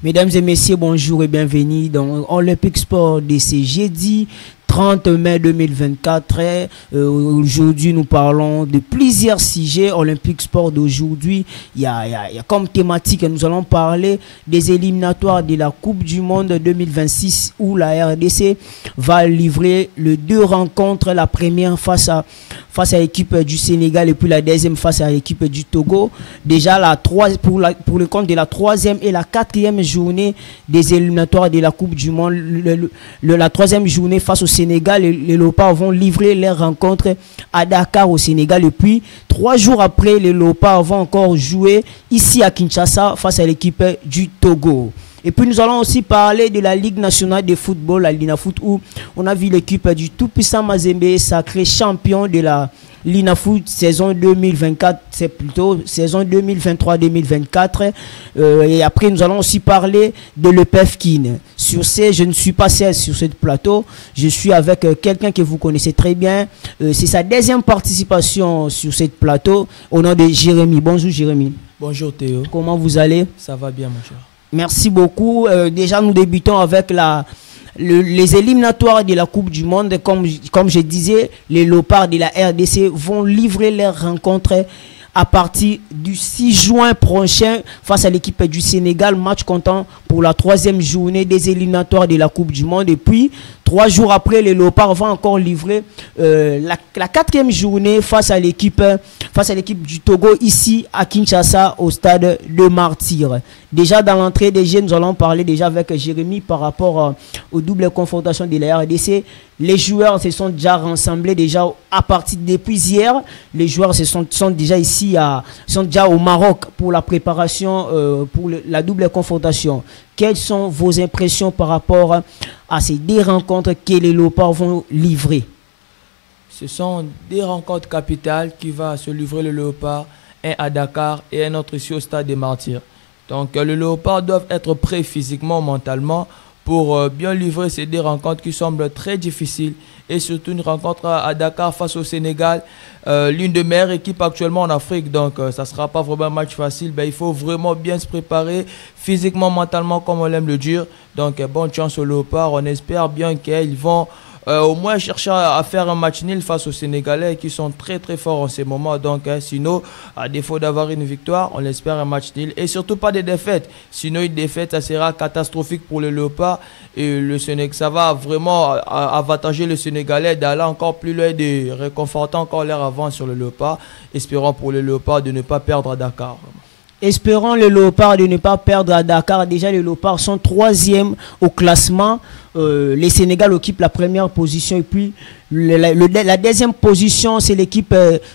Mesdames et messieurs, bonjour et bienvenue dans Olympique Sport de ce jeudi 30 mai 2024. Aujourd'hui, nous parlons de plusieurs sujets. Olympique Sport d'aujourd'hui, il y a comme thématique, nous allons parler des éliminatoires de la Coupe du Monde 2026 où la RDC va livrer les deux rencontres. La première face à l'équipe du Sénégal et puis la deuxième face à l'équipe du Togo. Déjà pour le compte de la troisième et la quatrième journée des éliminatoires de la Coupe du Monde, la troisième journée face au Sénégal, les Léopards vont livrer leur rencontre à Dakar au Sénégal et puis 3 jours après, les Léopards vont encore jouer ici à Kinshasa face à l'équipe du Togo. Et puis nous allons aussi parler de la Ligue nationale de football, la Linafoot, où on a vu l'équipe du tout-puissant Mazembe sacré champion de la Linafoot saison 2024, c'est plutôt saison 2023-2024. Et après nous allons aussi parler de l'EPFKIN. Sur ce, je ne suis pas seul sur ce plateau, je suis avec quelqu'un que vous connaissez très bien. C'est sa deuxième participation sur ce plateau, au nom de Jérémy. Bonjour Jérémy. Bonjour Théo. Comment vous allez? Ça va bien mon cher. Merci beaucoup. Déjà, nous débutons avec les éliminatoires de la Coupe du Monde. Comme je disais, les Léopards de la RDC vont livrer leur rencontre à partir du 6 juin prochain face à l'équipe du Sénégal. Match comptant pour la troisième journée des éliminatoires de la Coupe du Monde. Et puis, 3 jours après, les Léopards vont encore livrer la quatrième journée face à l'équipe du Togo ici à Kinshasa au stade de Martyrs. Déjà dans l'entrée des jeux, nous allons parler déjà avec Jérémy par rapport aux doubles confrontations de la RDC. Les joueurs se sont déjà rassemblés déjà à partir depuis hier. Les joueurs sont déjà ici, sont déjà au Maroc pour la préparation pour la double confrontation. Quelles sont vos impressions par rapport à ces deux rencontres que les Léopards vont livrer? Ce sont des rencontres capitales qui vont se livrer le Léopard, un à Dakar et un autre ici au stade des Martyrs. Donc les Léopards doivent être prêts physiquement, mentalement pour bien livrer ces deux rencontres qui semblent très difficiles et surtout une rencontre à Dakar face au Sénégal, l'une des meilleures équipes actuellement en Afrique. Donc ça ne sera pas vraiment un match facile. Il faut vraiment bien se préparer physiquement, mentalement comme on l'aime le dire. Donc bonne chance aux Léopards. On espère bien qu'ils vont au moins chercher à faire un match nul face aux Sénégalais qui sont très très forts en ces moments. Donc sinon, à défaut d'avoir une victoire, on espère un match nul et surtout pas de défaite. Sinon une défaite, ça sera catastrophique pour le Léopard et le Sénégal. Ça va vraiment avantager le Sénégalais d'aller encore plus loin, de réconforter encore leur avance sur le Léopard. Espérons pour le Léopard de ne pas perdre à Dakar. Espérons le Léopard de ne pas perdre à Dakar. Déjà, les Léopards sont 3e au classement. Les Sénégal occupent la première position. Et puis, la deuxième position, c'est l'équipe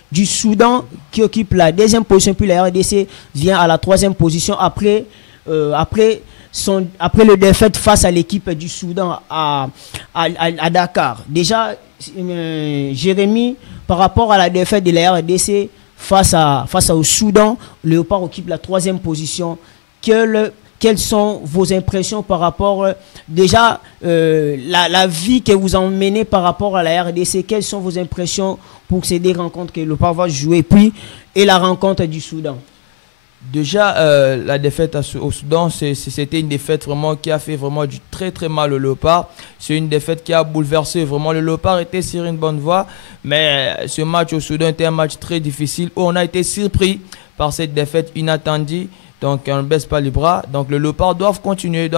du Soudan qui occupe la deuxième position. Puis la RDC vient à la 3e position après le défaite face à l'équipe du Soudan à Dakar. Déjà, Jérémy, par rapport à la défaite de la RDC, face au Soudan, le Léopard occupe la 3e position. Quelles sont vos impressions par rapport déjà la vie que vous en menez par rapport à la RDC? Quelles sont vos impressions pour ces deux rencontres que le Léopard va jouer et la rencontre du Soudan? Déjà, la défaite au Soudan, c'était une défaite vraiment qui a fait vraiment du très très mal au Léopard. C'est une défaite qui a bouleversé vraiment. Le Léopard était sur une bonne voie, mais ce match au Soudan était un match très difficile où on a été surpris par cette défaite inattendue. Donc on ne baisse pas les bras. Donc le Léopard doivent continuer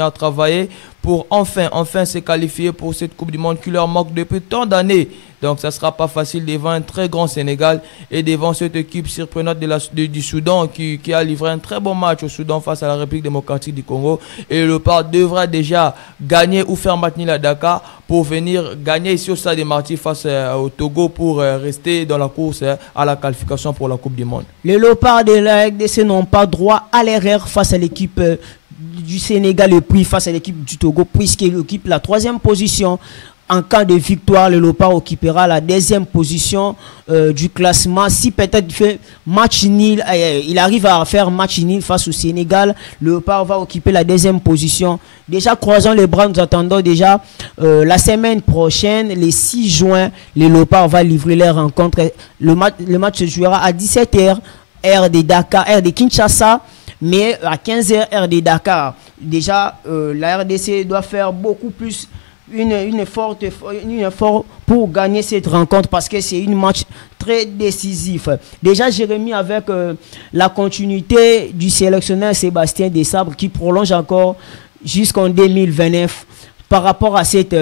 à travailler pour enfin se qualifier pour cette Coupe du Monde qui leur manque depuis tant d'années. Donc ça ne sera pas facile devant un très grand Sénégal et devant cette équipe surprenante du Soudan qui a livré un très bon match au Soudan face à la République démocratique du Congo. Et le Léopard devra déjà gagner ou faire match nul à Dakar pour venir gagner ici au stade des Martyrs face au Togo pour rester dans la course à la qualification pour la Coupe du Monde. Les Léopards de la RDC n'ont pas droit à l'erreur face à l'équipe du Sénégal et puis face à l'équipe du Togo puisqu'il occupe la 3e position. En cas de victoire, le Léopard occupera la 2e position du classement. Si peut-être il fait match nul, il arrive à faire match nul face au Sénégal, le Léopard va occuper la 2e position. Déjà, croisons les bras, nous attendons déjà la semaine prochaine, le 6 juin, le Léopard va livrer les rencontres. Le match se jouera à 17 h, heure de Dakar, heure de Kinshasa. Mais à 15h heure de Dakar, déjà la RDC doit faire beaucoup plus une effort pour gagner cette rencontre parce que c'est une match très décisif. Déjà Jérémy avec la continuité du sélectionneur Sébastien Desabre qui prolonge encore jusqu'en 2029. Par rapport à cette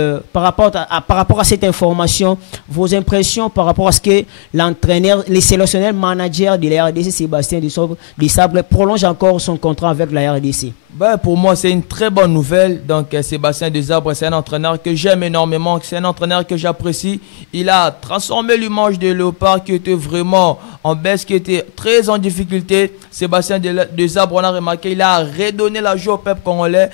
information, vos impressions par rapport à ce que l'entraîneur, le sélectionneur manager de la RDC, Sébastien Desabre, prolonge encore son contrat avec la RDC? Ben, pour moi, c'est une très bonne nouvelle. Donc, Sébastien Desabre, c'est un entraîneur que j'aime énormément, c'est un entraîneur que j'apprécie. Il a transformé l'image de Léopard qui était vraiment en baisse, qui était très en difficulté. Sébastien Desabre, on a remarqué, il a redonné la joie au peuple congolais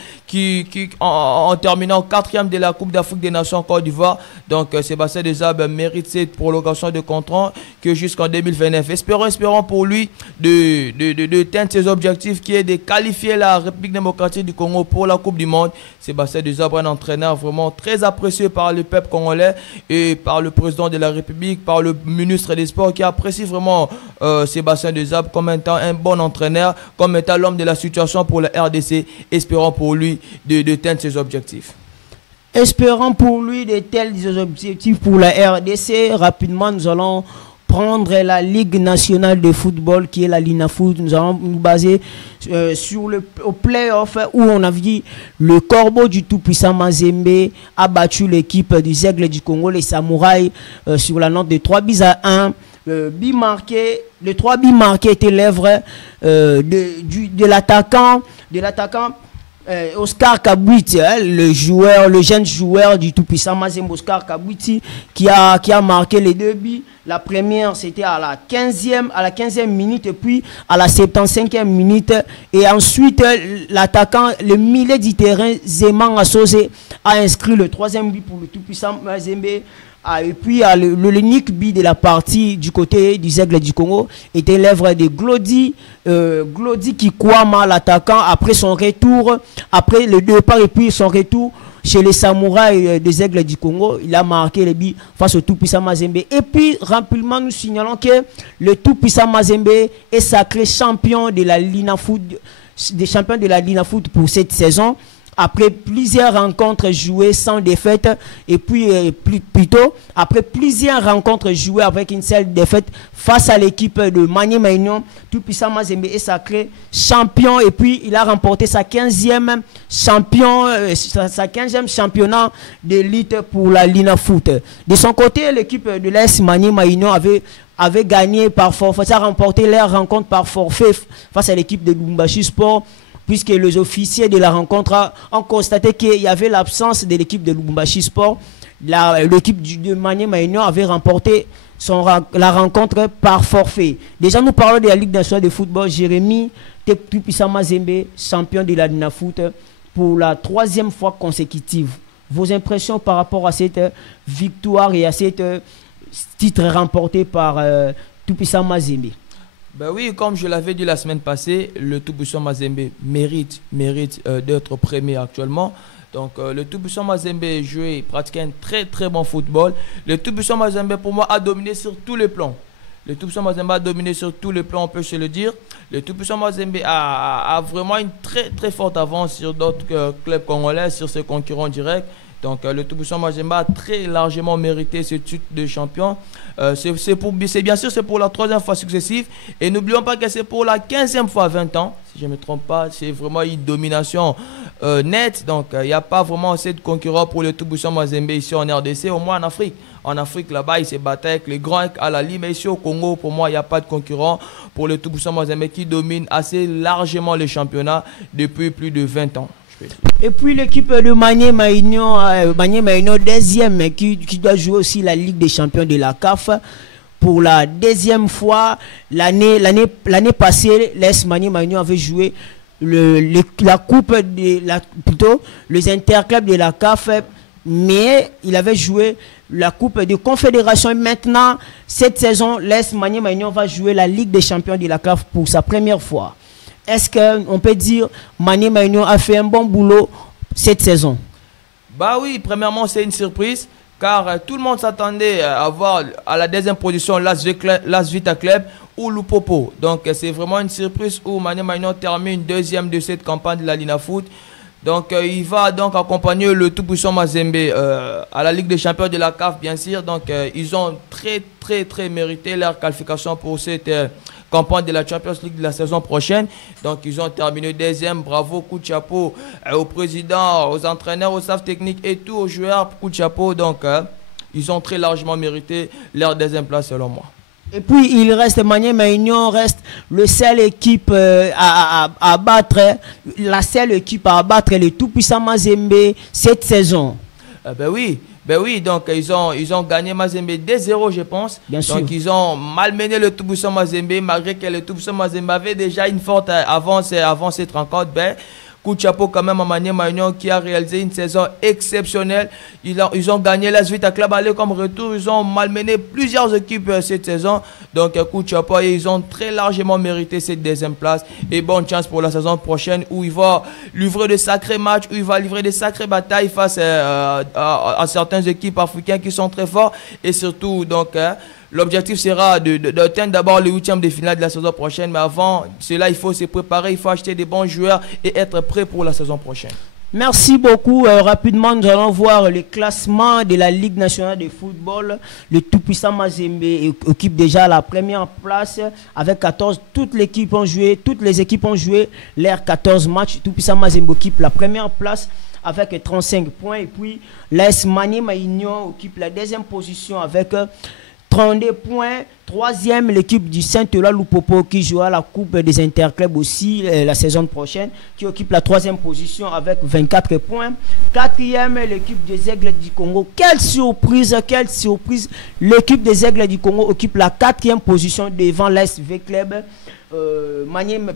en terminant 4e de la Coupe d'Afrique des Nations en Côte d'Ivoire. Donc, Sébastien Desabre mérite cette prolongation de contrat que jusqu'en 2029. Espérons pour lui de atteindre ses objectifs qui est de qualifier la République démocratique du Congo pour la Coupe du Monde. Sébastien Desabre, un entraîneur vraiment très apprécié par le peuple congolais et par le président de la République, par le ministre des Sports qui apprécie vraiment Sébastien Desabre comme étant un bon entraîneur, comme étant l'homme de la situation pour la RDC. Espérons pour lui d'atteindre ses objectifs. Espérons pour lui de tels objectifs pour la RDC. Rapidement, nous allons prendre la Ligue nationale de football qui est la Linafoot. Nous allons nous baser sur le play-off où on a vu le Corbeau du tout-puissant Mazembe a battu l'équipe des Aigles du Congo, les Samouraïs, sur la note de 3-1. Les 3 buts marqués étaient l'œuvre de l'attaquant Oscar Kabouiti, le jeune joueur du tout-puissant Mazembe, Oscar Kabouiti, qui a marqué les 2 buts. La première, c'était à la 15e minute et puis à la 75e minute. Et ensuite, l'attaquant, le milieu du terrain, Zeman Assosé, a inscrit le 3e but pour le tout-puissant Mazembe. Et puis, l'unique but de la partie du côté du Aigles du Congo était l'œuvre de Glody Kikwama, l'attaquant, après son retour, après le départ et puis son retour chez les Samouraïs des Aigles du Congo. Il a marqué le but face au tout-puissant Mazembe. Et puis, rapidement, nous signalons que le tout-puissant Mazembe est sacré champion de la Linafoot, pour cette saison. Après plusieurs rencontres jouées sans défaite, et puis plutôt après plusieurs rencontres jouées avec une seule défaite face à l'équipe de Maniema Union, tout-puissant Mazembe est sacré champion et puis il a remporté sa 15e championnat d'élite pour la Linafoot. De son côté, l'équipe de l'AS Maniema Union avait gagné par forfait, ça a remporté leur rencontre par forfait face à l'équipe de Lubumbashi Sport, puisque les officiers de la rencontre ont constaté qu'il y avait l'absence de l'équipe de Lubumbashi Sport. L'équipe de Maniema Union avait remporté la rencontre par forfait. Déjà, nous parlons de la Ligue nationale de football. Jérémy, tout-puissant Mazembe, champion de la Linafoot pour la 3e fois consécutive. Vos impressions par rapport à cette victoire et à cette titre remporté par tout-puissant Mazembe? Ben oui, comme je l'avais dit la semaine passée, le tout-puissant Mazembe mérite d'être premier actuellement. Donc le tout-puissant Mazembe jouait, pratiquait un très très bon football. Le tout-puissant Mazembe pour moi a dominé sur tous les plans. Le tout-puissant Mazembe a dominé sur tous les plans, on peut se le dire. Le tout-puissant Mazembe a vraiment une très très forte avance sur d'autres clubs congolais, sur ses concurrents directs. Donc le tout-puissant Mazembe a très largement mérité ce titre de champion. C'est bien sûr, c'est pour la 3e fois successive. Et n'oublions pas que c'est pour la 15e fois 20 ans. Si je ne me trompe pas, c'est vraiment une domination nette. Donc il n'y a pas vraiment assez de concurrents pour le tout-puissant Mazembe ici en RDC, au moins en Afrique. En Afrique, là-bas, il s'est battu avec les grands à la Lime. Mais ici au Congo, pour moi, il n'y a pas de concurrent pour le tout-puissant Mazembe qui domine assez largement le championnat depuis plus de 20 ans. Et puis l'équipe de Maniema Union, 2e, qui doit jouer aussi la Ligue des champions de la CAF pour la 2e fois. L'année passée, l'AS Maniema Union avait joué la coupe les interclubs de la CAF, mais il avait joué la coupe de confédération. Et maintenant, cette saison, l'AS Maniema Union va jouer la Ligue des champions de la CAF pour sa première fois. Est-ce qu'on peut dire que Maniema Union a fait un bon boulot cette saison? Bah oui, premièrement, c'est une surprise. car tout le monde s'attendait à voir à la deuxième position Las Vita Club ou Lupopo. Donc c'est vraiment une surprise où Mané Maignan termine deuxième de cette campagne de la Lina Foot. Donc il va donc accompagner le tout-puissant Mazembe à la Ligue des Champions de la CAF, bien sûr. Donc ils ont très mérité leur qualification pour cette campagne de la Champions League de la saison prochaine. Donc ils ont terminé deuxième. Bravo, coup de chapeau au président, aux entraîneurs, au staff technique et tout aux joueurs. Coup de chapeau. Donc ils ont très largement mérité leur deuxième place selon moi. Et puis il reste Mané Maignan reste le seul équipe à battre, la seule équipe à battre le tout-puissant Mazembe cette saison. Ben oui, donc ils ont gagné Mazembe 2-0 je pense. Bien sûr. Donc ils ont malmené le tout-puissant Mazembe malgré que le tout-puissant Mazembe avait déjà une forte avance avant cette rencontre. Ben, coup de chapeau quand même à Mané Maignan qui a réalisé une saison exceptionnelle. Ils ont gagné Las Vita Club aller comme retour. Ils ont malmené plusieurs équipes cette saison. Donc coup de chapeau et ils ont très largement mérité cette deuxième place. Et bonne chance pour la saison prochaine où il va livrer de sacrés matchs, où il va livrer de sacrées batailles face à certaines équipes africaines qui sont très fortes. Et surtout donc l'objectif sera d'atteindre d'abord le 8e de finale de la saison prochaine. Mais avant cela, il faut se préparer, il faut acheter des bons joueurs et être prêt pour la saison prochaine. Merci beaucoup. Rapidement, nous allons voir le classement de la Ligue nationale de football. Le tout-puissant Mazembe occupe déjà la première place avec 14. Toutes les équipes ont joué leurs 14 matchs. Tout-puissant Mazembe occupe la première place avec 35 points. Et puis, l'AS Mané Maignan occupe la deuxième position avec 32 points. Troisième, l'équipe du Saint-Eloi Lupopo qui jouera la Coupe des Interclubs aussi la saison prochaine, qui occupe la troisième position avec 24 points. Quatrième, l'équipe des Aigles du Congo. Quelle surprise, quelle surprise. L'équipe des Aigles du Congo occupe la quatrième position devant l'SV Club.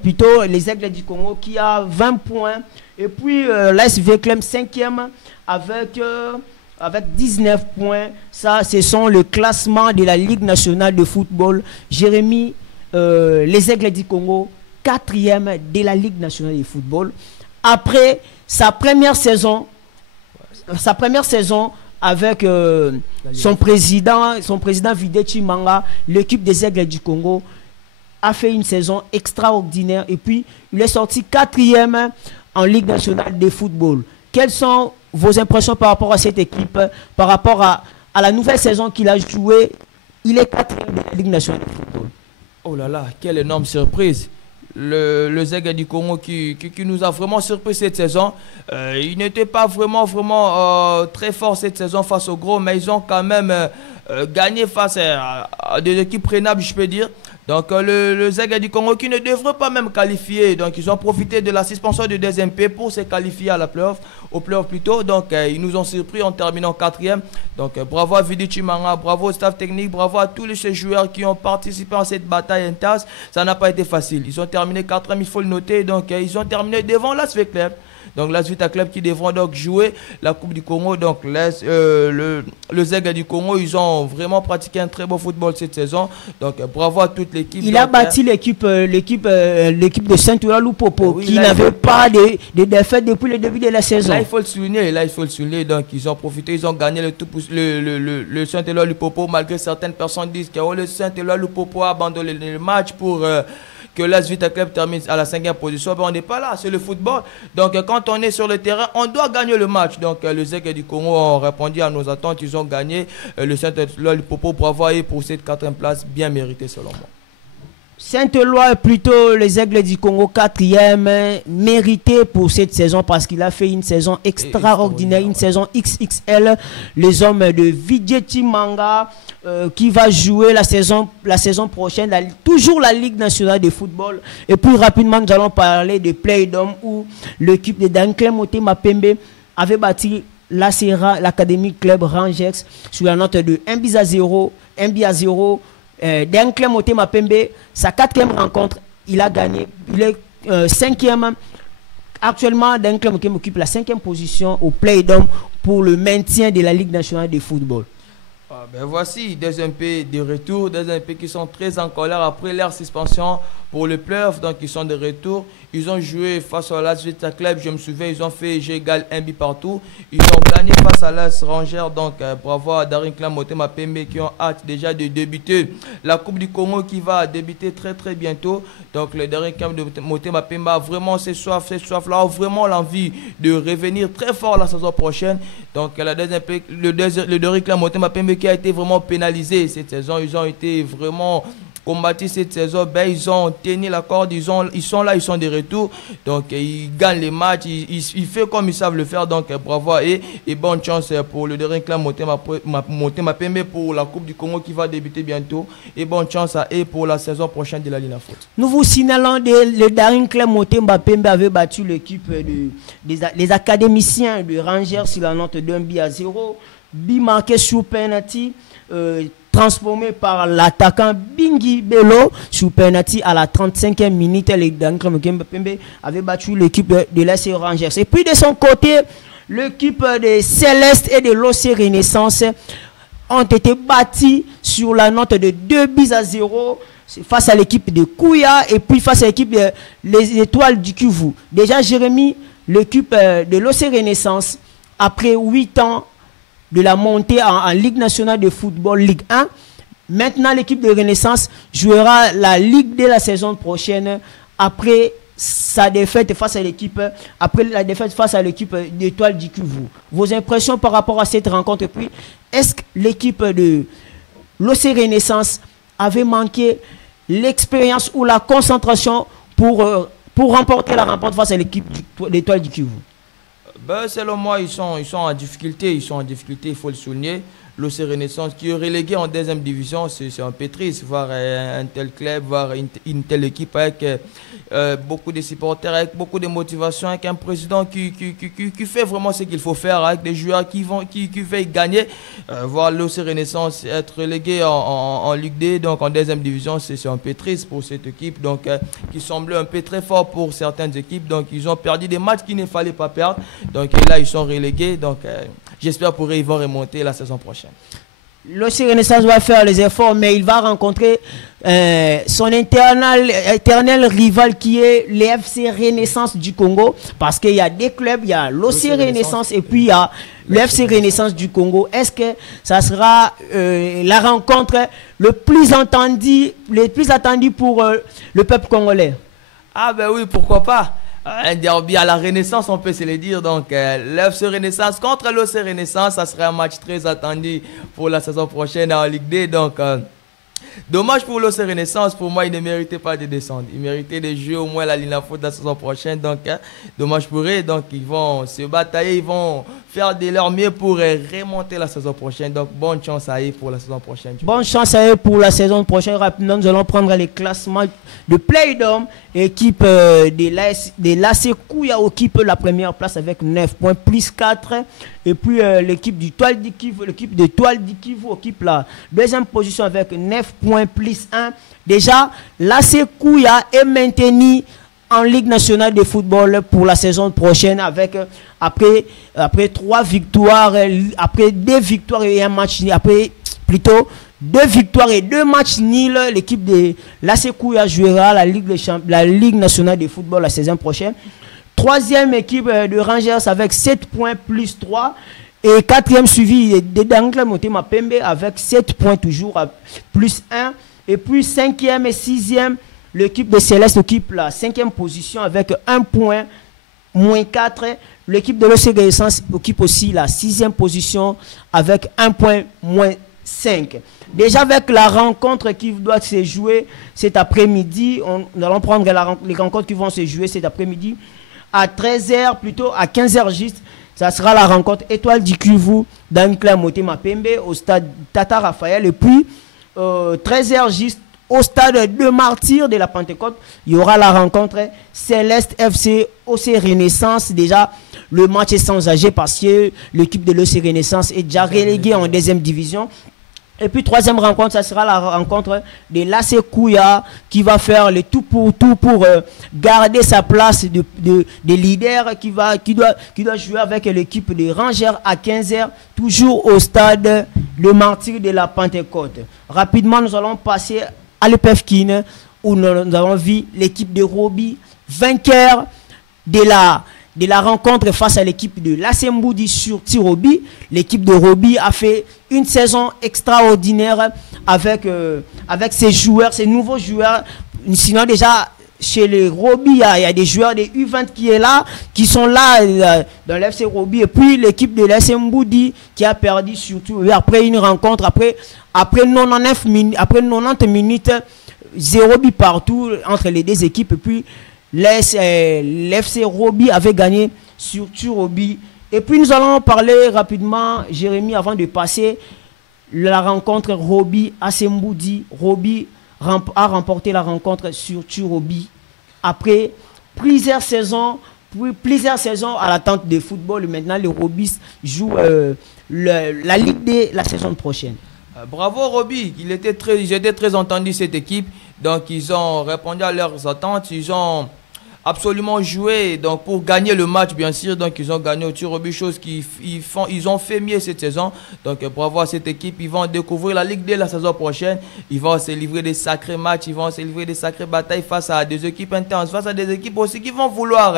Plutôt les Aigles du Congo qui a 20 points. Et puis l'SV Club cinquième avec 19 points. Ça, ce sont le classement de la Ligue nationale de football. Jérémy, les Aigles du Congo, quatrième de la Ligue nationale de football. Après sa première saison avec son président Videchi Manga, l'équipe des Aigles du Congo a fait une saison extraordinaire. Et puis, il est sorti quatrième en Ligue nationale de football. Quelles sont vos impressions par rapport à cette équipe, par rapport à la nouvelle saison qu'il a jouée? Il est quatrième de la Ligue nationale de football. Oh là là, quelle énorme surprise. Le Aigles du Congo qui nous a vraiment surpris cette saison. Il n'était pas vraiment très fort cette saison face aux gros, mais ils ont quand même gagné face à des équipes prenables, je peux dire. Donc le Aigles du Congo qui ne devrait pas même qualifier. Donc ils ont profité de la suspension du DSMP pour se qualifier à la au playoff plutôt. Donc ils nous ont surpris en terminant quatrième. Donc bravo à Videchi Manga, bravo au staff technique, bravo à tous ces joueurs qui ont participé à cette bataille intense. Ça n'a pas été facile. Ils ont terminé quatrième, il faut le noter. Donc ils ont terminé devant l'AS Club. Donc Las Vita Club qui devront donc jouer la Coupe du Congo. Donc le Aigles du Congo, ils ont vraiment pratiqué un très beau football cette saison. Donc bravo à toute l'équipe. Il a battu l'équipe de Saint-Eloi Lupopo qui n'avait pas de défaite depuis le début de la saison. Là il faut le souligner. Donc ils ont profité, ils ont gagné le Saint-Eloi Lupopo, malgré certaines personnes disent que le Saint-Eloi Lupopo a abandonné le match pour que l'AS Vita Club termine à la 5e position. Ben, on n'est pas là, c'est le football. Donc quand on est sur le terrain, on doit gagner le match. Donc les Aigles du Congo ont répondu à nos attentes, ils ont gagné. Le Saint-Eloi Lupopo, bravo pour cette 4e place bien méritée selon moi. Saint-Eloi, plutôt les Aigles du Congo, quatrième, mérité pour cette saison parce qu'il a fait une saison extraordinaire, une saison XXL. Les hommes de Videchi Manga qui va jouer la saison prochaine, toujours la Ligue nationale de football. Et puis rapidement, nous allons parler de Playdom où l'équipe de Dankle Motema Pembe avait bâti l'Académie Club Rangex sur la note de 1-0. Dankle Motema Pembe, sa 4e rencontre, il a gagné. Il est 5e. Actuellement, Dankle Motema occupe la 5e position au Playdom pour le maintien de la Ligue nationale de football. Ben voici des MP de retour, des MP qui sont très en colère après leur suspension pour le playoff, donc ils sont de retour. Ils ont joué face à l'As Vita Club, je me souviens, ils ont fait jeu égal 1 but partout. Ils ont gagné face à l'As Rangers, donc bravo à Daring Clan Motema Pembe qui ont hâte déjà de débuter la Coupe du Congo qui va débuter très très bientôt. Donc le Daring Clan de Motema Pembe a vraiment ces soifs-là, ont vraiment l'envie de revenir très fort la saison prochaine. Donc le Daring Clan Motema Pembe qui a été vraiment pénalisé cette saison, ils ont été vraiment combattu cette saison, ben, ils ont tenu la corde, ils sont là, ils sont de retour, donc ils gagnent les matchs, ils font comme ils savent le faire, donc bravo et bonne chance pour le Daring Clan Motema Pembe pour la Coupe du Congo qui va débuter bientôt, et bonne chance à eux pour la saison prochaine de la Lina Foot. Nous vous signalons que le Daring Clan Motema Pembe avait battu l'équipe des académiciens de Rangers sur la note d'un but à 0, but marqué sur penalty, transformé par l'attaquant Bingi Bello sur penalty à la 35e minute. Le Daring Clan Motema Pembe avait battu l'équipe de l'AS Rangers. Et puis de son côté, l'équipe de Céleste et de l'OC Renaissance ont été battus sur la note de 2 buts à 0 face à l'équipe de Kouya et puis face à l'équipe des Étoiles du Kivu. Déjà, Jérémy, l'équipe de l'OC Renaissance, après 8 ans de la montée en Ligue nationale de football, Ligue 1. Maintenant, l'équipe de Renaissance jouera la Ligue dès la saison prochaine après sa défaite face à l'équipe, après la défaite face à l'équipe d'Étoile du Kivu. Vos impressions par rapport à cette rencontre? Et puis, est-ce que l'équipe de l'OC Renaissance avait manqué l'expérience ou la concentration pour remporter la rencontre face à l'équipe d'Étoile du Kivu? Ben, selon moi, ils sont en difficulté, il faut le souligner. L'OC Renaissance qui est relégué en deuxième division, c'est un peu triste, voir un tel club, voir une telle équipe avec beaucoup de supporters, avec beaucoup de motivation, avec un président qui fait vraiment ce qu'il faut faire, avec des joueurs qui veulent gagner. Voir l'OC Renaissance être relégué en Ligue 2, donc en deuxième division, c'est un peu triste pour cette équipe, donc qui semblait un peu très fort pour certaines équipes. Donc ils ont perdu des matchs qu'il ne fallait pas perdre. Donc là, ils sont relégués. Donc j'espère pour eux, ils vont remonter la saison prochaine. L'OC Renaissance va faire les efforts, mais il va rencontrer son éternel rival qui est l'FC Renaissance du Congo, parce qu'il y a des clubs, il y a l'OC Renaissance et puis il y a l'FC Renaissance du Congo. Est-ce que ça sera la rencontre le plus attendue pour le peuple congolais? Ah ben oui, pourquoi pas. Un derby à la Renaissance, on peut se le dire. Donc, l'FC Renaissance contre l'OC Renaissance, ça serait un match très attendu pour la saison prochaine en Ligue 2. Donc, dommage pour l'OC Renaissance. Pour moi, ils ne méritaient pas de descendre. Ils méritaient de jouer au moins la Lina Foot la saison prochaine. Donc, dommage pour eux. Donc, ils vont se batailler. Ils vont faire de leur mieux pour remonter la saison prochaine. Donc, bonne chance à eux pour la saison prochaine. Bonne chance à eux pour la saison prochaine. Rapidement, nous allons prendre les classements de Playdom. Équipe de l'AC Kouya occupe la première place avec 9 points plus 4. Et puis l'équipe du Toile du Kivu, l'équipe de Toile du Kivu occupe la deuxième position avec 9 points plus 1. Déjà, l'AC Kouya est maintenu en Ligue nationale de football pour la saison prochaine avec après 3 victoires, après 2 victoires et un match, après plutôt 2 victoires et 2 matchs nuls. L'équipe de l'AC Kouya jouera la Ligue nationale de football la saison prochaine. Troisième équipe de Rangers avec 7 points plus 3. Et quatrième suivi de Daring Clan Motema Pembe avec 7 points toujours à plus 1. Et puis cinquième et sixième, l'équipe de Céleste occupe la 5e position avec 1 point moins 4. L'équipe de l'OC Renaissance occupe aussi la 6e position avec 1 point moins 5. Déjà avec la rencontre qui doit se jouer cet après-midi, nous allons prendre les rencontres qui vont se jouer cet après-midi à 13h, plutôt à 15h juste. Ça sera la rencontre Étoile du Kivu Daring Clan Motema Pembe au stade Tata Raphaël. Et puis 13h juste au stade de Martyrs de la Pentecôte, il y aura la rencontre Céleste FC OC Renaissance. Déjà le match est sans âge parce que l'équipe de l'OC Renaissance est déjà reléguée en deuxième division. Et puis troisième rencontre, ça sera la rencontre de l'AC Kouya qui va faire le tout pour garder sa place de leader qui doit jouer avec l'équipe de Rangers à 15h, toujours au stade de Martyrs de la Pentecôte. Rapidement, nous allons passer à l'EPF Kin où nous avons vu l'équipe de Roby vainqueur de la rencontre face à l'équipe de l'AS Mboudi sur Tirobi. L'équipe de Roby a fait une saison extraordinaire avec ses joueurs, ses nouveaux joueurs. Sinon déjà, chez les Roby, il y a des joueurs des U20 qui sont là dans l'FC Roby. Et puis l'équipe de l'AS Mboudi qui a perdu surtout après une rencontre, après 90 minutes, 0 but partout entre les deux équipes. Et puis l'FC Roby avait gagné sur Tirobi. Et puis nous allons parler rapidement, Jérémy, avant de passer la rencontre Roby-AS Mboudi. Roby a remporté la rencontre sur Tirobi après plusieurs saisons à l'attente de football. Maintenant, les Robis jouent la Ligue D la saison prochaine. Bravo Roby, ils étaient très entendus cette équipe, donc ils ont répondu à leurs attentes, ils ont absolument joué donc pour gagner le match bien sûr, donc ils ont gagné au Tirobi, chose ils ont fait mieux cette saison, donc bravo à cette équipe. Ils vont découvrir la Ligue D la saison prochaine, ils vont se livrer des sacrés matchs, ils vont se livrer des sacrées batailles face à des équipes intenses, face à des équipes aussi qui vont vouloir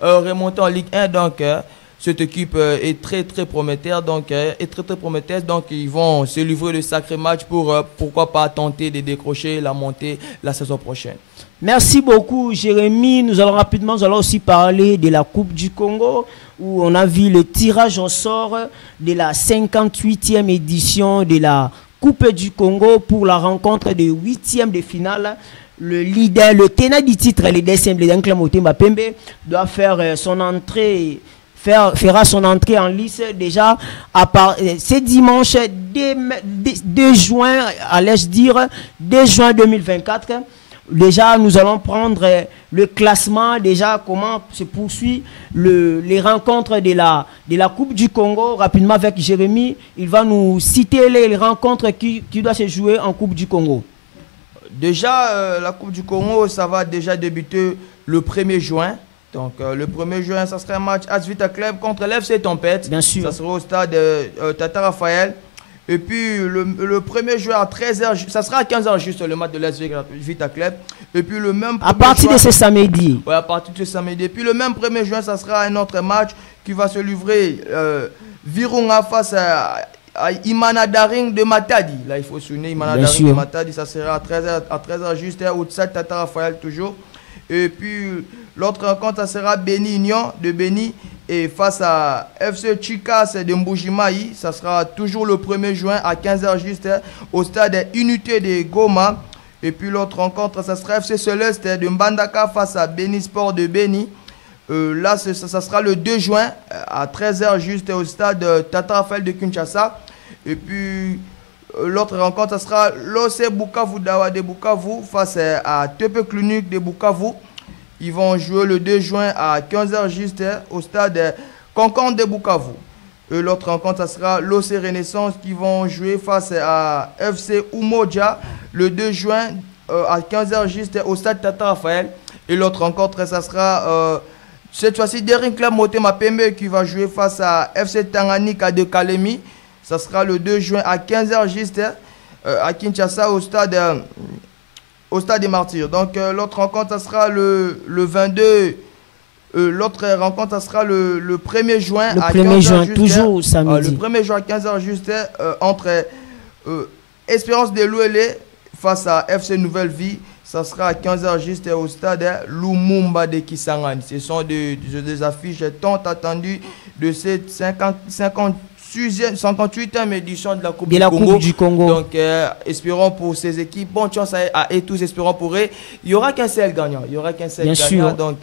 remonter en Ligue 1, donc cette équipe est très prometteuse, donc ils vont se livrer de sacrés matchs pour pourquoi pas tenter de décrocher la montée la saison prochaine. Merci beaucoup Jérémy. Nous allons aussi parler de la Coupe du Congo où on a vu le tirage au sort de la 58e édition de la Coupe du Congo pour la rencontre de 8e de finale. Le leader, le tenant du titre, le DSM, le Dankla Motema Pembe, doit faire son entrée. Fera son entrée en lice déjà ce dimanche 2 juin, allais-je dire, 2 juin 2024. Déjà, nous allons prendre le classement, déjà comment se poursuit les rencontres de la Coupe du Congo. Rapidement avec Jérémy, il va nous citer les rencontres qui doivent se jouer en Coupe du Congo. Déjà, la Coupe du Congo, ça va déjà débuter le 1er juin. Donc le 1er juin, ça sera un match AS Vita Club contre l'FC Tempête. Bien sûr. Ça sera au stade Tata Raphaël. Et puis le 1er juin à 13h, ça sera à 15h juste le match de l'AS Vita Club. Et puis le même à partir de ce samedi. Oui, à partir de ce samedi. Et puis le même 1er juin, ça sera un autre match qui va se livrer Virunga face à Imana Daring de Matadi. Là, il faut souligner Imana Daring de Matadi. Ça sera à 13h juste au stade Tata Raphaël toujours. Et puis l'autre rencontre, ça sera Béni Union de Béni et face à FC Chikas de Mbujimaï. Ça sera toujours le 1er juin à 15h juste au stade Unité de Goma. Et puis l'autre rencontre, ça sera FC Celeste de Mbandaka face à Béni Sport de Béni. Là, ça sera le 2 juin à 13h juste au stade Tata Raphaël de Kinshasa. Et puis l'autre rencontre, ça sera l'OC Bukavu Dawa de Bukavu face à Tepe Clunic de Bukavu. Ils vont jouer le 2 juin à 15h juste au stade Concorde de Bukavu. L'autre rencontre, ça sera l'OC Renaissance qui vont jouer face à FC Umoja le 2 juin à 15h juste au stade Tata Raphaël. Et l'autre rencontre, ça sera cette fois-ci Daring Club Motema Pembe qui va jouer face à FC Tanganyika de Kalemi. Ça sera le 2 juin à 15h juste à Kinshasa au stade des Martyrs. Donc l'autre rencontre, ça sera le 22. L'autre rencontre, ça sera le 1er juin à 15h. 1er juin, toujours samedi. Le 1er juin à 15h juste entre Espérance de Louélé face à FC Nouvelle Vie. Ça sera à 15h juste au stade Lumumba de Kisangani. Ce sont des affiches tant attendues de cette 58e édition de la Coupe du Congo. Donc, espérons pour ces équipes. Bonne chance à eux tous, espérons pour eux. Il n'y aura qu'un seul gagnant. Bien sûr. Donc,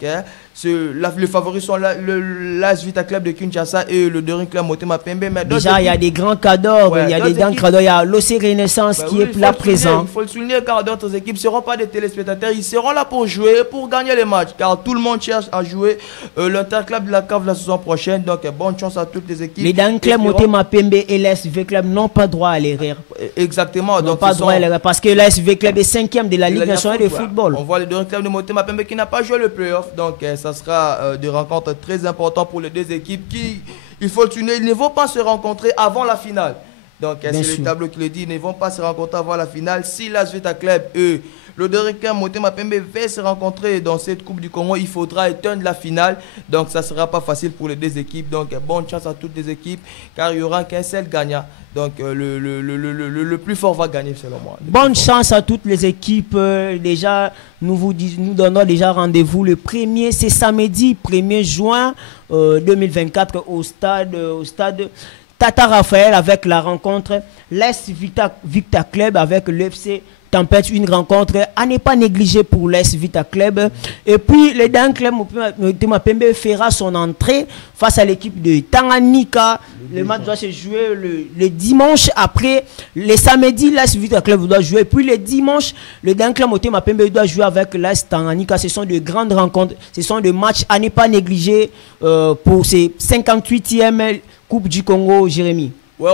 les favoris sont l'AS Vita Club de Kinshasa et le Daring Club Motema Pembe. Mais déjà, il y a des grands cadors. Il y a des grands cadors. Il y a l'OC Renaissance qui est là présent. Il faut le souligner car d'autres équipes ne seront pas des téléspectateurs. Ils seront là pour jouer, pour gagner les matchs. Car tout le monde cherche à jouer l'interclub de la CAF la saison prochaine. Donc, bonne chance à toutes les équipes. Les Daring Club Motema Pembe et l'ASV Club n'ont pas droit à l'erreur. Exactement. Donc, pas droit à l'erreur parce que l'ASV Club est 5e de la Ligue nationale de football. On voit le Daring Club de Motema Pembe qui n'a pas joué le playoff. Donc, ça sera des rencontres très importantes pour les deux équipes qui, il faut le souligner, ils ne vont pas se rencontrer avant la finale. Donc, c'est le tableau qui le dit. Ils ne vont pas se rencontrer avant la finale. Si l'AS Vita Club, eux, le Doricain Motema Pembe va se rencontrer dans cette Coupe du Congo, il faudra éteindre la finale. Donc, ça ne sera pas facile pour les deux équipes. Donc, bonne chance à toutes les équipes, car il n'y aura qu'un seul gagnant. Donc, le plus fort va gagner, selon moi. Bonne chance à toutes les équipes. Déjà, nous donnons déjà rendez-vous le 1er, c'est samedi 1er juin 2024 au stade Tata Raphaël, avec la rencontre l'Est Vita Club avec l'FC Tempête, une rencontre à ne pas négliger pour l'Est Vita Club. Et puis le Dan Club Motema Pembe fera son entrée face à l'équipe de Tanganyika. Le match doit se jouer le dimanche. Après, le samedi, l'Est Vita Club doit jouer. Puis le dimanche, le Dan Club Motema Pembe doit jouer avec l'Est Tanganyika. Ce sont de grandes rencontres. Ce sont des matchs à ne pas négliger pour ces 58e Coupe du Congo, Jérémy. Ouais,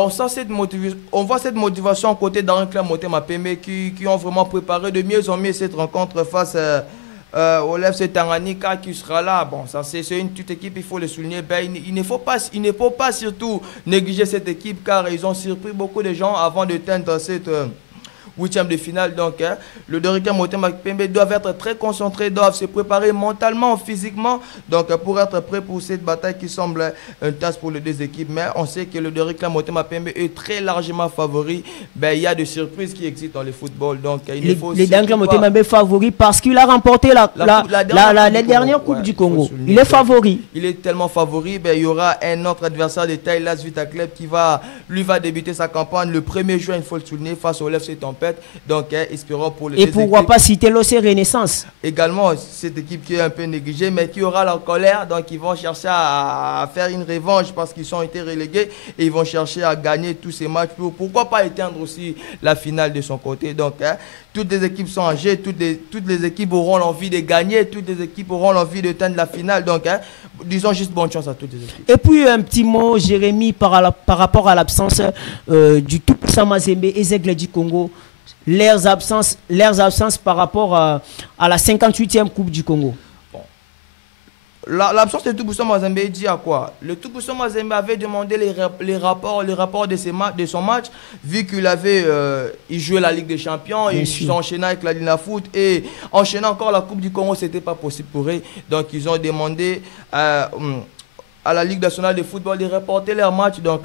on voit cette motivation côté d'un club Motema Pembe qui ont vraiment préparé de mieux en mieux cette rencontre face au FC Tanganyika qui sera là. Bon, ça c'est une toute équipe, il faut le souligner. Ben, il ne faut pas surtout négliger cette équipe, car ils ont surpris beaucoup de gens avant de teindre cette 8e de finale. Donc, le Doricain Motema Pembe doivent être très concentrés, doivent se préparer mentalement, physiquement, donc pour être prêts pour cette bataille qui semble une tasse pour les deux équipes. Mais on sait que le Doricain Motema Pembe est très largement favori. Ben, il y a des surprises qui existent dans le football. Donc, le Doricain Motema Pembe est favori parce qu'il a remporté la dernière Coupe du Congo. Il est favori. Il est tellement favori. Ben, il y aura un autre adversaire de taille, l'AS Vita Club, qui va débuter sa campagne le 1er juin, il faut le souligner, face au FC Tempête. Donc, espérons pour les et pourquoi pas citer l'OC Renaissance également, cette équipe qui est un peu négligée, mais qui aura la colère. Donc, ils vont chercher à faire une revanche parce qu'ils ont été relégués et ils vont chercher à gagner tous ces matchs. Pourquoi pas éteindre aussi la finale de son côté. Donc, toutes les équipes sont en jeu, toutes les équipes auront l'envie de gagner, toutes les équipes auront l'envie d'éteindre la finale. Donc, disons juste bonne chance à toutes les équipes. Et puis, un petit mot, Jérémy, par rapport à l'absence du tout-puissant Mazembe et Zègle du Congo. Leurs absences par rapport à la 58e Coupe du Congo. Bon. L'absence de Tout-Puissant Mazembe dit à quoi? Le Tout-Puissant Mazembe avait demandé les rapports de son match, vu qu'il avait il jouait la Ligue des Champions, il enchaînait avec la Lina Foot et enchaînant encore la Coupe du Congo, c'était pas possible pour eux. Donc ils ont demandé à la Ligue nationale de football de reporter leur match. Donc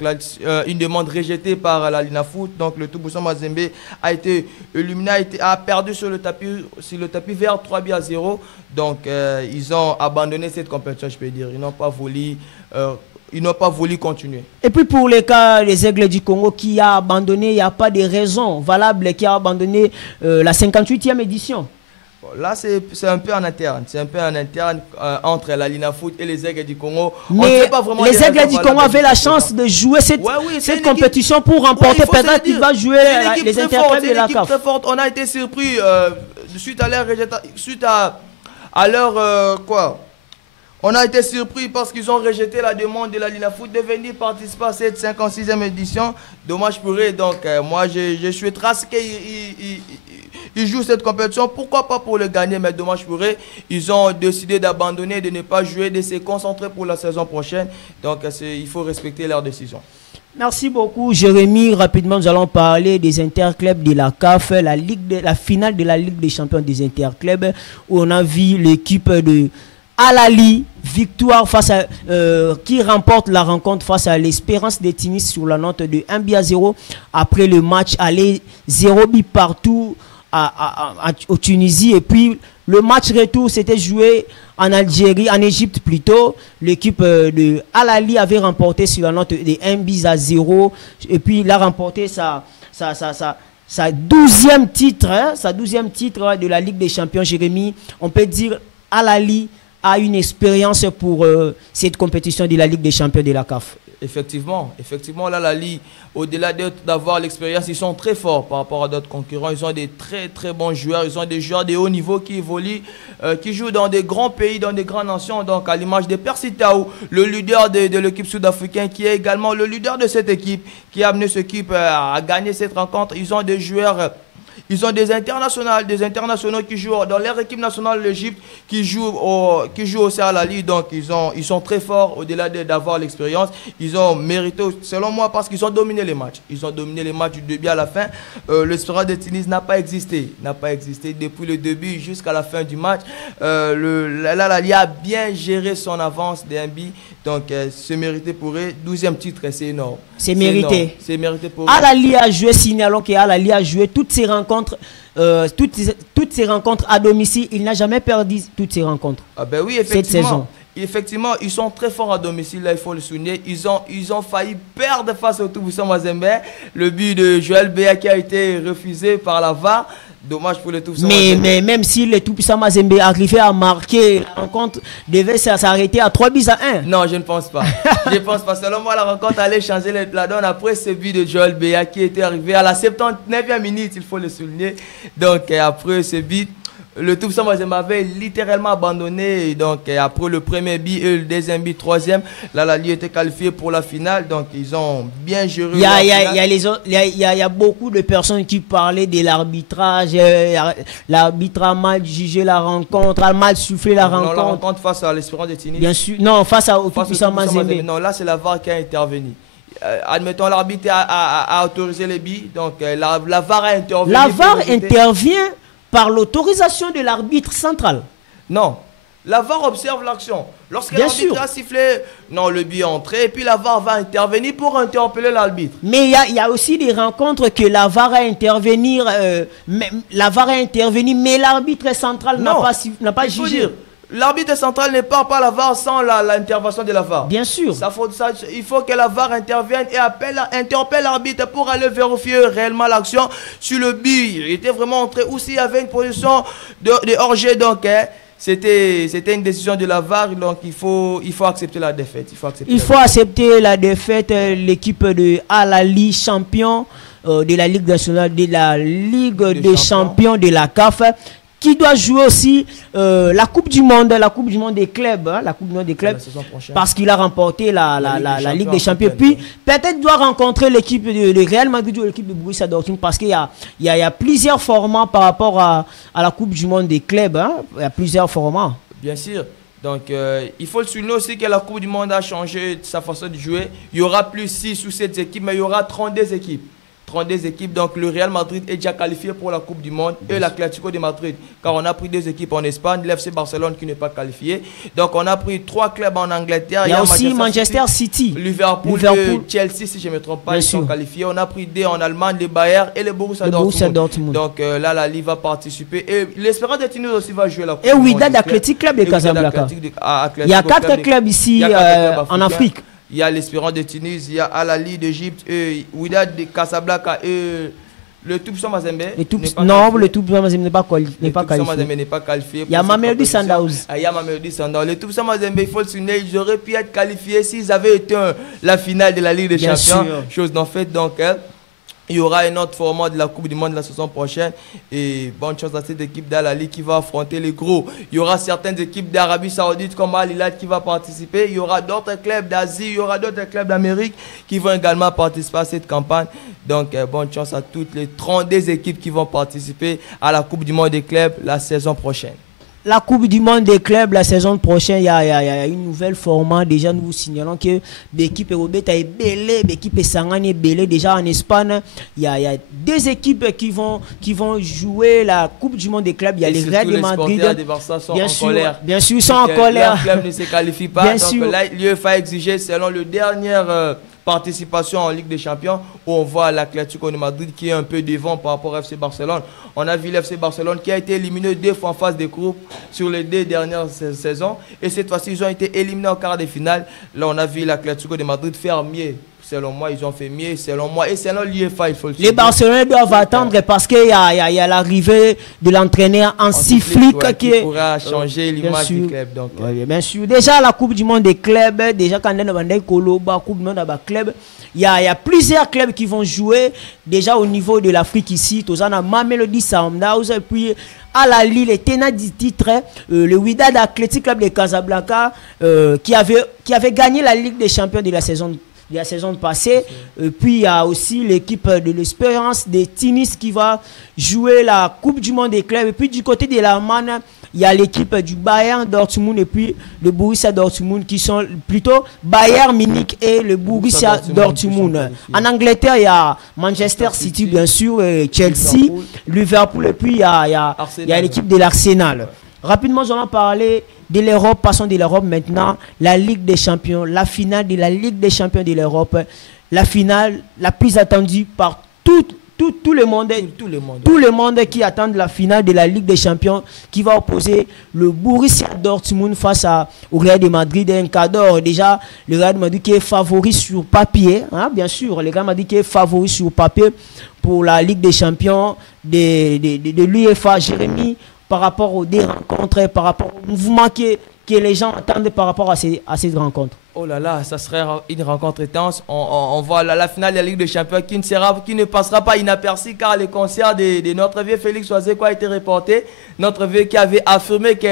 une demande rejetée par la Lina Foot. Donc le Tout-Puissant Mazembe a été éliminé, a perdu sur le tapis vert 3-0. Donc ils ont abandonné cette compétition, je peux dire. Ils n'ont pas voulu continuer. Et puis pour les cas des Aigles du Congo qui a abandonné, il n'y a pas de raison valable qui a abandonné la 58e édition. Là, c'est un peu en interne. C'est un peu en interne entre la Lina Foot et les Aigles du Congo. Mais les Aigles du Congo avaient la chance de jouer cette compétition pour remporter. Peut-être qu'il va jouer les interclubs de la CAF. Très forte. On a été surpris suite à leur quoi. On a été surpris parce qu'ils ont rejeté la demande de la Lina Foot de venir participer à cette 56e édition. Dommage pour eux. Donc, moi, je suis tracé qu'ils jouent cette compétition. Pourquoi pas pour le gagner, mais dommage pour eux. Ils ont décidé d'abandonner, de ne pas jouer, de se concentrer pour la saison prochaine. Donc, il faut respecter leur décision. Merci beaucoup, Jérémy. Rapidement, nous allons parler des interclubs de la CAF, la finale de la Ligue des champions des interclubs, où on a vu l'équipe de Al-Ali, victoire qui remporte la rencontre face à l'Espérance de Tunis sur la note de 1-0 après le match aller 0 but partout au Tunisie. Et puis le match retour s'était joué en Algérie, en Égypte plutôt. L'équipe de Al-Ali avait remporté sur la note de 1-0 et puis il a remporté sa 12e titre, sa 12e titre de la Ligue des champions. Jérémy, on peut dire Al-Ali a une expérience pour cette compétition de la Ligue des champions de la CAF. Effectivement, là, la Ligue, au-delà d'avoir l'expérience, ils sont très forts par rapport à d'autres concurrents. Ils ont des très très bons joueurs, ils ont des joueurs de haut niveau qui évoluent, qui jouent dans des grands pays, dans des grandes nations. Donc à l'image de Percy Tau, le leader de l'équipe sud-africaine, qui est également le leader de cette équipe, qui a amené cette équipe à gagner cette rencontre. Ils ont des joueurs Ils ont des internationaux qui jouent dans leur équipe nationale de l'Égypte, qui jouent aussi à la Ligue. Donc ils sont très forts au-delà d'avoir l'expérience. Ils ont mérité, selon moi, parce qu'ils ont dominé les matchs. Ils ont dominé les matchs du début à la fin. L'Espérance de Tunis n'a pas existé depuis le début jusqu'à la fin du match. L'Al-Ahly a bien géré son avance des MB. Donc c'est mérité pour eux. 12e titre, c'est énorme. C'est mérité. C'est mérité pour eux. Al-Ahly a joué, signalons que Al-Ahly a joué toutes ses rencontres. Toutes ces rencontres à domicile, il n'a jamais perdu toutes ces rencontres. Ah ben oui, effectivement. Cette saison. Effectivement, ils sont très forts à domicile, là il faut le souligner. Ils ont failli perdre face au Tubusa Mazembe. Le but de Joël Béa qui a été refusé par la VAR. Dommage pour le Tubusa Mazembe. Mais même si le Tubusa Mazembe arrivait à marquer, la rencontre devait s'arrêter à 3-1. Non, je ne pense pas. Je ne pense pas. Selon moi, la rencontre allait changer la donne après ce but de Joël Béa qui était arrivé à la 79e minute, il faut le souligner. Donc après ce but, le Tubusa Mazembe avait littéralement abandonné. Donc après le premier but et le deuxième but, troisième, l'Al-Ahly était qualifié pour la finale. Donc ils ont bien géré. Il y a beaucoup de personnes qui parlaient de l'arbitrage. L'arbitre a mal jugé la rencontre, a mal soufflé la rencontre. La rencontre face à l'Espérance de Tunis. Bien sûr. Non, face au Tubusa Mazembe. Non, là c'est la VAR qui a intervenu. Admettons, l'arbitre a autorisé les buts. Donc la VAR a intervenu. La VAR intervient par l'autorisation de l'arbitre central. Non, la VAR observe l'action. Lorsque l'arbitre a sifflé, non, le but est entré, et puis la VAR va intervenir pour interpeller l'arbitre. Mais il y a aussi des rencontres que la VAR a intervenu, mais l'arbitre central n'a pas jugé. L'arbitre central ne part pas la VAR sans l'intervention de la VAR. Bien sûr. Il faut que la VAR intervienne et interpelle l'arbitre pour aller vérifier réellement l'action sur le but. Il était vraiment entré ou s'il y avait une position de hors-jeu. Donc, c'était une décision de la VAR. Donc, il faut accepter la défaite. Il faut accepter la défaite. L'équipe de Al-Ahly, champion de la Ligue nationale, de la Ligue des champions de la CAF, qui doit jouer aussi la Coupe du Monde des clubs, hein, la Coupe du Monde des clubs, parce qu'il a remporté la Ligue des champions. Puis peut-être doit rencontrer l'équipe de Real Madrid ou l'équipe de Borussia Dortmund, parce qu'il y a plusieurs formats par rapport à la Coupe du Monde des clubs. Hein. Il y a plusieurs formats. Bien sûr. Donc, il faut le souligner aussi que la Coupe du Monde a changé sa façon de jouer. Il y aura plus 6 ou 7 équipes, mais il y aura 32 équipes. 32 équipes, donc le Real Madrid est déjà qualifié pour la Coupe du Monde et l'Atlético de Madrid, car on a pris 2 équipes en Espagne, l'FC Barcelone qui n'est pas qualifié. Donc on a pris 3 clubs en Angleterre. Il y a aussi Manchester City, Liverpool et Chelsea, si je ne me trompe pas, ils sont qualifiés. On a pris 2 en Allemagne, les Bayern et les Borussia Dortmund. Donc là, la Ligue va participer et l'Espérance de Tunis aussi va jouer la Coupe du Monde. Et Wydad Athletic Club de Casablanca. Il y a 4 clubs ici en Afrique. Il y a l'Espérance de Tunis, il y a Al-Ahly d'Égypte, Wydad de Casablanca et le Tubusa Mazembe. Non, le Tubusa Mazembe n'est pas qualifié. Il y a Mamelodi Sundowns. Il y a Mamelodi Sundowns. Le Tubusa Mazembe, il faut le souligner, ils auraient pu être qualifiés s'ils avaient été la finale de la Ligue des Champions. Chose d'en fait, donc il y aura un autre format de la Coupe du Monde la saison prochaine. Et bonne chance à cette équipe d'Al-Ahly qui va affronter les gros. Il y aura certaines équipes d'Arabie Saoudite comme Al-Hilal qui va participer. Il y aura d'autres clubs d'Asie, il y aura d'autres clubs d'Amérique qui vont également participer à cette campagne. Donc bonne chance à toutes les 32 équipes qui vont participer à la Coupe du Monde des clubs la saison prochaine. La Coupe du Monde des clubs la saison prochaine, il y a une nouvelle format. Déjà, nous vous signalons que l'équipe européenne est belée, l'équipe Sangane est belée. Déjà en Espagne, il y a 2 équipes qui vont jouer la Coupe du Monde des clubs. Il y a les Real de Madrid. Les Barça sont en colère. Bien sûr, ils sont en colère. Le club ne se qualifie pas. Bien donc sûr. là, l'UEFA a exigé, selon le dernier participation en Ligue des Champions, où on voit l'Atlético de Madrid qui est un peu devant par rapport à FC Barcelone. On a vu l'FC Barcelone qui a été éliminé 2 fois en phase de groupe sur les 2 dernières saisons. Et cette fois-ci, ils ont été éliminés en quart de finale. Là, on a vu l'Atlético de Madrid faire mieux. Selon moi, ils ont fait mieux. Selon moi, et selon l'UEFA, il faut le dire. Les Barcelonais doivent attendre parce qu'il y a l'arrivée de l'entraîneur Hansi Flick qui pourra changer l'image du club. Donc, bien sûr. Déjà, la Coupe du Monde des clubs, déjà quand on a Coupe du Monde des clubs, il y a plusieurs clubs qui vont jouer déjà au niveau de l'Afrique ici. Tous on a Mamelodi Sundowns, et puis Al-Ahly, les tenants du titre, le Wydad Athletic Club de Casablanca qui avait gagné la Ligue des champions de la saison la saison passée. Puis il y a aussi l'équipe de l'Espérance de Tunis qui va jouer la Coupe du Monde des clubs. Et puis du côté de l'Allemagne, il y a l'équipe du Bayern Dortmund et puis le Borussia Dortmund qui sont plutôt Bayern Munich et le Borussia Dortmund. En Angleterre, il y a Manchester City, bien sûr, et Chelsea, Liverpool et puis il y a l'équipe de l'Arsenal. Rapidement, nous allons parler de l'Europe. Passons de l'Europe maintenant. La Ligue des Champions, la finale de la Ligue des Champions de l'Europe. La finale la plus attendue par tout le monde qui attend la finale de la Ligue des Champions qui va opposer le Borussia Dortmund face au Real de Madrid. Un cadeau déjà, le Real de Madrid qui est favori sur papier, hein, bien sûr, le Real de Madrid qui est favori sur papier pour la Ligue des Champions de l'UEFA. Jérémy, par rapport aux deux rencontres, par rapport au mouvement que les gens attendent par rapport à ces rencontres. Oh là là, ça serait une rencontre intense. On voit la finale de la Ligue des Champions qui ne passera pas inaperçue car le concert de notre vieux Félix Oiseko a été reporté. Notre vieux qui avait affirmé que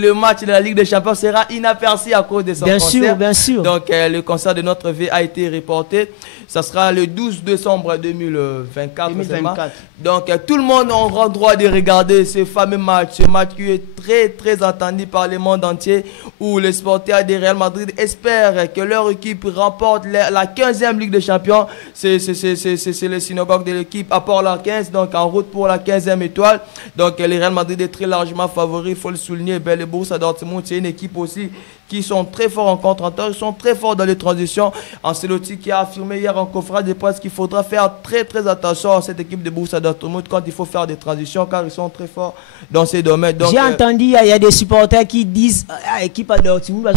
le match de la Ligue des Champions sera inaperçu à cause de son concert. Bien sûr. Donc le concert de notre vieux a été reporté. Ça sera le 12 décembre 2024. Donc tout le monde aura droit de regarder ce fameux match. Ce match qui est très très attendu par le monde entier où les supporters de Real Madrid espèrent que leur équipe remporte la 15e Ligue des Champions. C'est le synagogue de l'équipe à Port-la-15, donc en route pour la 15e étoile. Donc le Real Madrid est très largement favori, il faut le souligner. Le Borussia Dortmund, c'est une équipe aussi qui sont très forts en contre-attaque, ils sont très forts dans les transitions. Ancelotti qui a affirmé hier en conférence de presse qu'il faudra faire très très attention à cette équipe de Borussia Dortmund quand il faut faire des transitions car ils sont très forts dans ces domaines. J'ai entendu, il y a des supporters qui disent l'équipe à Dortmund,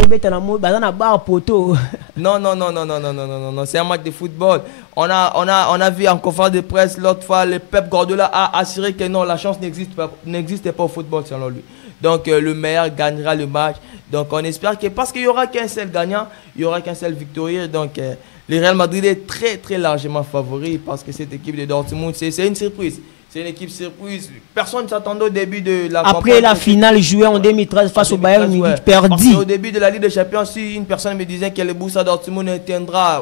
non, c'est un match de football. On a vu en conférence de presse l'autre fois, le Pep Guardiola a assuré que non, la chance n'existe pas au football selon lui. Donc le meilleur gagnera le match. Donc on espère que, parce qu'il n'y aura qu'un seul gagnant, il n'y aura qu'un seul victorieux. Donc le Real Madrid est très très largement favori parce que cette équipe de Dortmund, c'est une surprise. C'est une équipe surprise. Personne ne s'attendait au début de la campagne. Après la finale jouée en 2013 face au Bayern Munich, perdu. Au début de la Ligue des Champions, si une personne me disait que le Borussia Dortmund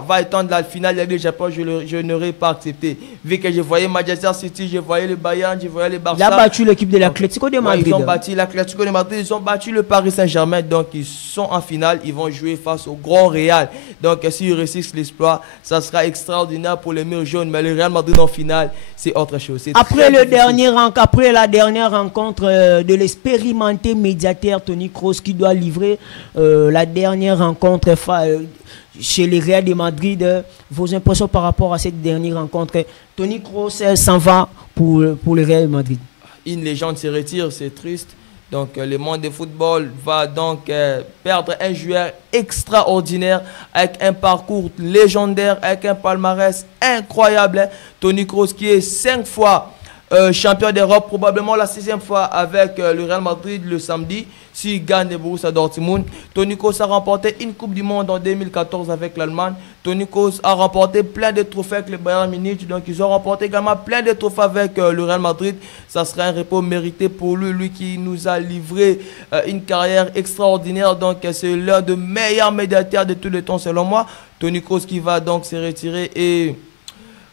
va étendre la finale de la Ligue des Champions, je n'aurais pas accepté. Vu que je voyais Manchester City, je voyais le Bayern, je voyais le Barça. Il a battu l'équipe de l'Atlético de Madrid. Ils ont battu l'Atlético de Madrid, ils ont battu le Paris Saint-Germain. Donc ils sont en finale, ils vont jouer face au grand Real. Donc s'ils réussissent l'exploit, ça sera extraordinaire pour les murs jaunes. Mais le Real Madrid en finale, c'est autre chose. Après la dernière rencontre de l'expérimenté médiateur Toni Kroos qui doit livrer la dernière rencontre chez les Real de Madrid, vos impressions par rapport à cette dernière rencontre? Toni Kroos s'en va pour le Real de Madrid. Une légende se retire, c'est triste. Donc le monde du football va donc perdre un joueur extraordinaire avec un parcours légendaire, avec un palmarès incroyable. Toni Kroos qui est 5 fois champion d'Europe, probablement la 6e fois avec le Real Madrid le samedi, s'il gagne le Borussia Dortmund. Toni Kroos a remporté une Coupe du Monde en 2014 avec l'Allemagne. Toni Kroos a remporté plein de trophées avec le Bayern Munich. Donc ils ont remporté également plein de trophées avec le Real Madrid. Ça serait un repos mérité pour lui qui nous a livré une carrière extraordinaire. Donc c'est l'un des meilleurs médiateurs de tous les temps selon moi. Toni Kroos qui va donc se retirer et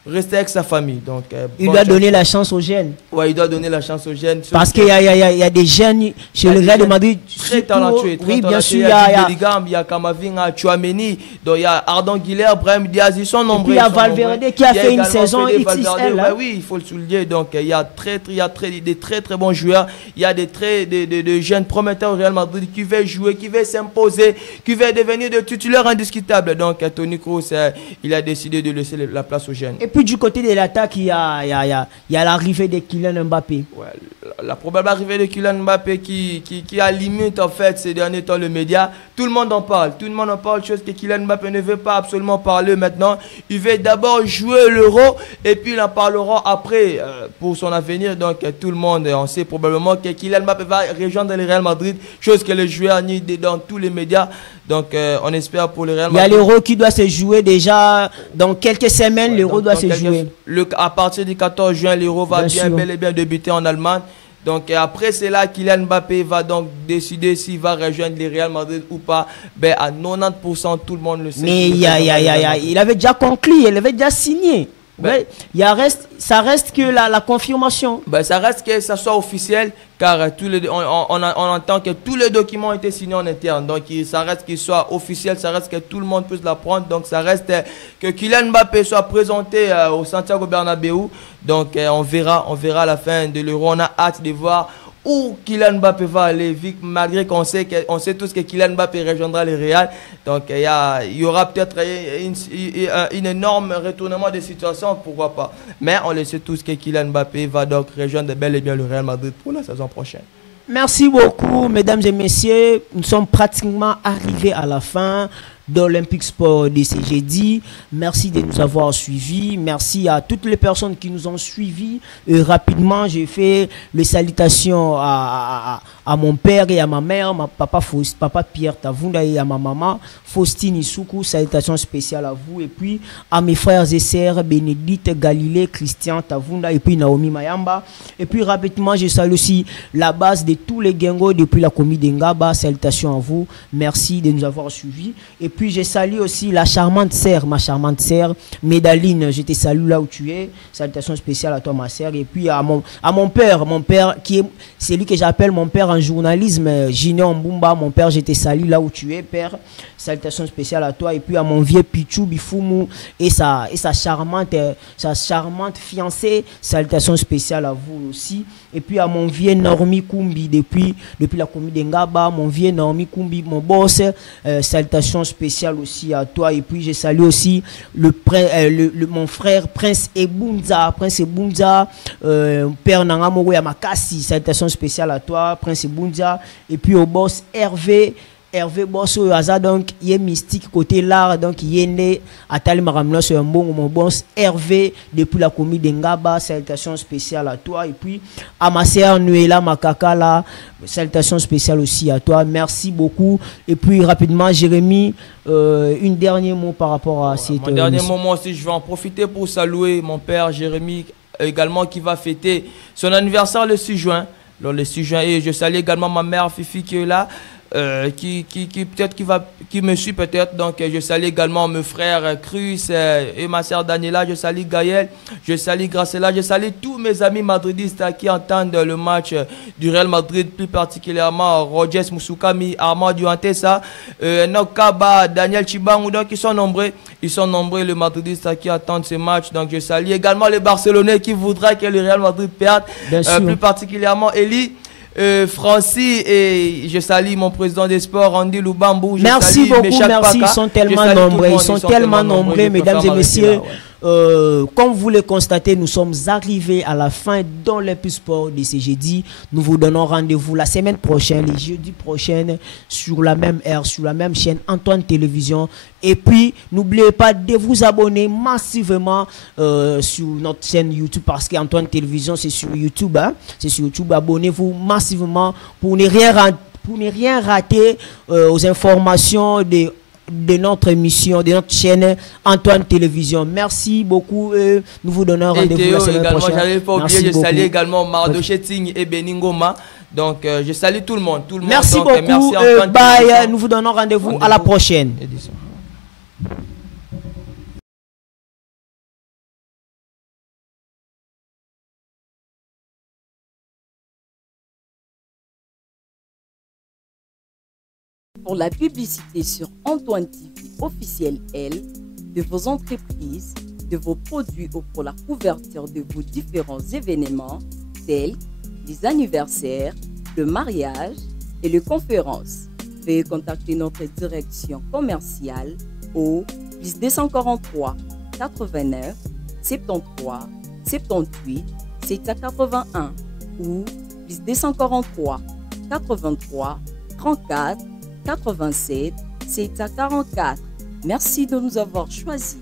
rester avec sa famille. Donc, il doit donner la chance aux jeunes. Oui, il doit donner la chance aux jeunes. Parce qu'il y a des jeunes chez le Real de Madrid. Très talentueux. Oui, bien sûr. Il y a Kamavinga, Tchouaméni, il y a Ardon Guilher, Brahim Diaz, ils sont nombreux. Et puis il y a Valverde qui a fait une saison XXL. Oui, il faut le souligner. Donc, il y a des très très bons joueurs. Il y a des jeunes prometteurs au Real Madrid qui veulent jouer, qui veulent s'imposer, qui veulent devenir des titulaires indiscutables. Donc, Toni Kroos, il a décidé de laisser la place aux jeunes. Et puis du côté de l'attaque, il y a l'arrivée de Kylian Mbappé. Ouais, la probable arrivée de Kylian Mbappé qui a limite en fait ces derniers temps le média. Tout le monde en parle. Tout le monde en parle, chose que Kylian Mbappé ne veut pas absolument parler maintenant. Il veut d'abord jouer l'Euro et puis il en parlera après pour son avenir. Donc tout le monde, on sait probablement que Kylian Mbappé va rejoindre le Real Madrid, chose que le joueur nie dans tous les médias. Donc on espère pour le Real Madrid. Il y a l'Euro qui doit se jouer déjà dans quelques semaines. L'Euro doit se jouer. À partir du 14 juin, l'Euro va bel et bien débuter en Allemagne. Donc après c'est là Kylian Mbappé va donc décider s'il va rejoindre le Real Madrid ou pas. Ben à 90% tout le monde le sait. Mais il avait déjà conclu, il avait déjà signé. Ben, ça reste que la confirmation. Ben, ça reste que ça soit officiel, car on entend que tous les documents ont été signés en interne. Donc ça reste qu'il soit officiel, ça reste que tout le monde puisse l'apprendre. Donc ça reste que Kylian Mbappé soit présenté au Santiago Bernabéu. Donc on verra à la fin de l'Euro. On a hâte de voir où Kylian Mbappé va aller, malgré qu'on sait tous que Kylian Mbappé rejoindra le Real. Donc il y aura peut-être une énorme retournement de situation, pourquoi pas. Mais on le sait tous que Kylian Mbappé va donc rejoindre bel et bien le Real Madrid pour la saison prochaine. Merci beaucoup, mesdames et messieurs. Nous sommes pratiquement arrivés à la fin d'Olympique Sport de ce jeudi. Merci de nous avoir suivis. Merci à toutes les personnes qui nous ont suivis. Rapidement, j'ai fait les salutations à mon père et à ma mère, papa Pierre Tavunda et à ma maman Faustine Isuku. Salutations spéciales à vous. Et puis à mes frères et sœurs Bénédicte, Galilée, Christian Tavunda et puis Naomi Mayamba. Et puis rapidement, je salue aussi la base de tous les gengos depuis la commune d'Engaba. Salutations à vous. Merci de nous avoir suivis. Et puis je salue aussi la charmante sœur, ma charmante sœur Médaline. Je te salue là où tu es. Salutations spéciales à toi, ma sœur. Et puis à mon père qui est celui que j'appelle mon père en journalisme, Junior Mbumba. Mon père, je te salue là où tu es, père. Salutations spéciales à toi. Et puis à mon vieux Pichou Bifumu et sa charmante fiancée. Salutations spéciales à vous aussi. Et puis à mon vieux Normi Kumbi depuis la commune d'Engaba. Mon vieux Normi Kumbi, mon boss. Salutations spéciales aussi à toi. Et puis je salue aussi mon frère Prince Ebunza. Père Nangamoro Yamakasi. Salutations spéciales à toi, Prince Ebunza. Et puis au boss Hervé Bosso Aza, donc il est mystique côté l'art, donc il est né à Talimaramno sur un bon mon boss Hervé depuis la commune d'Engaba. Salutations spéciales à toi. Et puis à ma sœur Nuela Makakala, salutations spéciales aussi à toi. Merci beaucoup. Et puis rapidement, Jérémy, un dernier mot par rapport à cette. Mon dernier moment aussi, je vais en profiter pour saluer mon père Jérémy également qui va fêter son anniversaire le 6 juin. Le 6 juin, et je salue également ma mère Fifi qui est là. Qui me suit peut-être. Donc je salue également mes frères Cruz et ma soeur Daniela. Je salue Gaël, je salue Gracela, je salue tous mes amis madridistes qui entendent le match du Real Madrid, plus particulièrement Rogers Moussoukami, Armand Duantesa, Nokaba, Daniel Chibangu. Donc ils sont nombreux les madridistes qui attendent ce match. Donc je salue également les Barcelonais qui voudraient que le Real Madrid perde, plus particulièrement Eli, Francis, et je salue mon président des sports Andy Lubambu. Merci beaucoup, merci. Ils sont tellement nombreux, mesdames et messieurs. Comme vous le constatez, nous sommes arrivés à la fin d'Olympique Sport de ce jeudi. Nous vous donnons rendez-vous la semaine prochaine, le jeudi prochain, sur la même heure, sur la même chaîne Antoine Télévision. Et puis, n'oubliez pas de vous abonner massivement sur notre chaîne YouTube, parce qu'Antoine Télévision, c'est sur YouTube. Hein? C'est sur YouTube. Abonnez-vous massivement pour ne rien rater aux informations de notre émission, de notre chaîne Antoine Télévision. Merci beaucoup. Nous vous donnons rendez-vous la semaine prochaine. J'avais pas oublié, je salue également Mardoché Ting et Beningoma. Donc, je salue tout le monde. Merci beaucoup. Merci bye. Nous vous donnons rendez-vous à la prochaine. Pour la publicité sur Antoine TV officiel L, de vos entreprises, de vos produits ou pour la couverture de vos différents événements tels les anniversaires, le mariage et les conférences. Veuillez contacter notre direction commerciale au plus 243 89 73 78 781 ou plus 243 83 34 87 744. Merci de nous avoir choisis.